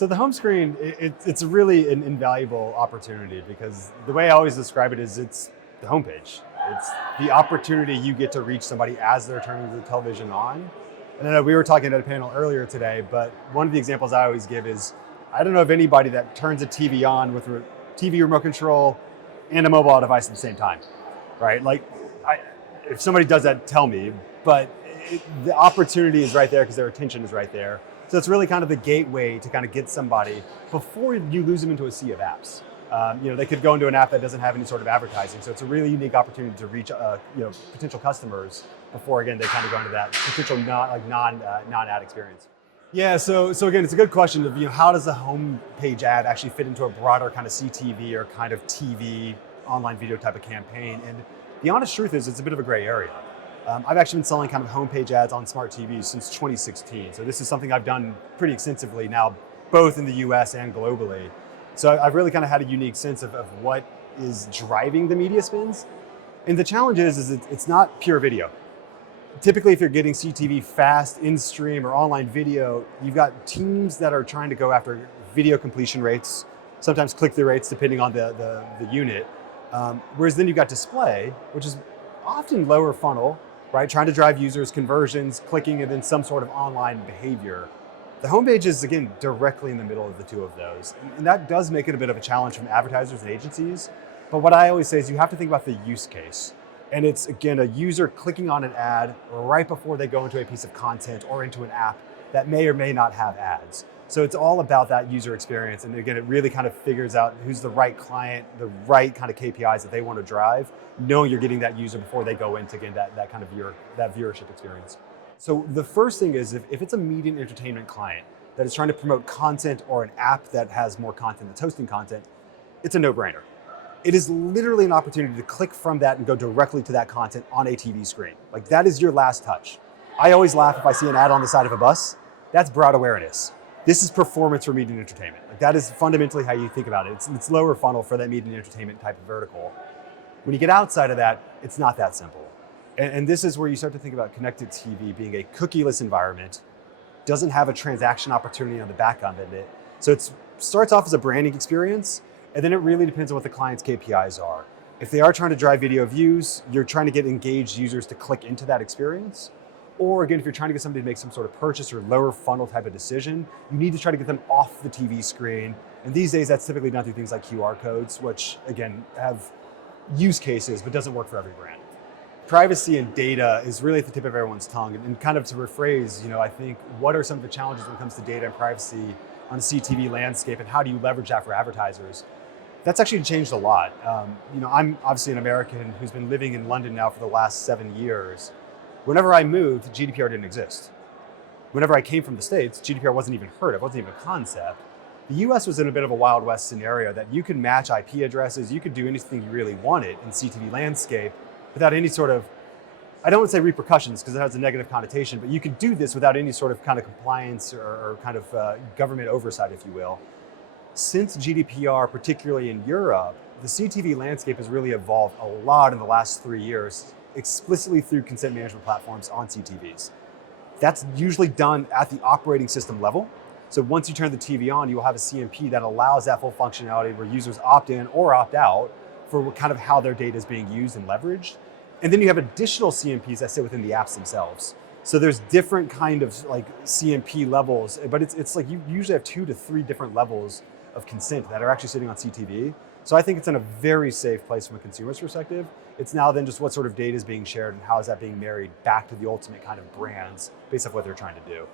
So the home screen, it's really an invaluable opportunity because the way I always describe it is it's the homepage. It's the opportunity you get to reach somebody as they're turning the television on. And I know we were talking at a panel earlier today, but one of the examples I always give is, I don't know of anybody that turns a TV on with a TV remote control and a mobile device at the same time, right? Like, if somebody does that, tell me, but the opportunity is right there because their attention is right there. So it's really kind of the gateway to kind of get somebody before you lose them into a sea of apps. They could go into an app that doesn't have any sort of advertising. So it's a really unique opportunity to reach, potential customers before, again, they kind of go into that potential non-ad experience. Yeah, so again, it's a good question of, how does the homepage ad actually fit into a broader kind of CTV or kind of TV online video type of campaign? And the honest truth is it's a bit of a gray area. I've actually been selling kind of homepage ads on smart TVs since 2016. So this is something I've done pretty extensively now, both in the US and globally. So I've really kind of had a unique sense of what is driving the media spins. And the challenge is it's not pure video. Typically, if you're getting CTV fast, in-stream, or online video, you've got teams that are trying to go after video completion rates, sometimes click-through rates, depending on the unit. Whereas then you've got display, which is often lower funnel, right? Trying to drive users, conversions, clicking, and then some sort of online behavior. The homepage is, again, directly in the middle of the two of those. And that does make it a bit of a challenge from advertisers and agencies. But what I always say is you have to think about the use case. And it's, again, a user clicking on an ad right before they go into a piece of content or into an app that may or may not have ads. So it's all about that user experience. And again, it really kind of figures out who's the right client, the right kind of KPIs that they want to drive, knowing you're getting that user before they go into, again, that kind of viewership experience. So the first thing is if it's a media and entertainment client that is trying to promote content or an app that has more content that's hosting content, it's a no-brainer. It is literally an opportunity to click from that and go directly to that content on a TV screen. Like, that is your last touch. I always laugh if I see an ad on the side of a bus. That's broad awareness. This is performance for media and entertainment. Like, that is fundamentally how you think about it. It's lower funnel for that media and entertainment type of vertical. When you get outside of that, it's not that simple. And this is where you start to think about connected TV being a cookieless environment, doesn't have a transaction opportunity on the back end of it. So it starts off as a branding experience, and then it really depends on what the client's KPIs are. If they are trying to drive video views, you're trying to get engaged users to click into that experience. Or again, if you're trying to get somebody to make some sort of purchase or lower funnel type of decision, you need to try to get them off the TV screen. And these days, that's typically done through things like QR codes, which again, have use cases, but doesn't work for every brand. Privacy and data is really at the tip of everyone's tongue. And kind of to rephrase, I think, what are some of the challenges when it comes to data and privacy on the CTV landscape, and how do you leverage that for advertisers? That's actually changed a lot. I'm obviously an American who's been living in London now for the last 7 years. Whenever I moved, GDPR didn't exist. Whenever I came from the States, GDPR wasn't even heard of, wasn't even a concept. The US was in a bit of a Wild West scenario that you could match IP addresses, you could do anything you really wanted in CTV landscape without any sort of, I don't want to say repercussions because it has a negative connotation, but you could do this without any sort of kind of compliance or kind of government oversight, if you will. Since GDPR, particularly in Europe, the CTV landscape has really evolved a lot in the last 3 years, explicitly through consent management platforms on CTVs. That's usually done at the operating system level. So once you turn the TV on, you will have a CMP that allows that full functionality where users opt in or opt out for kind of how their data is being used and leveraged. And then you have additional CMPs that sit within the apps themselves. So there's different kind of like CMP levels, but it's like you usually have 2 to 3 different levels of consent that are actually sitting on CTV. So I think it's in a very safe place from a consumer's perspective. It's now then just what sort of data is being shared and how is that being married back to the ultimate kind of brands based on what they're trying to do.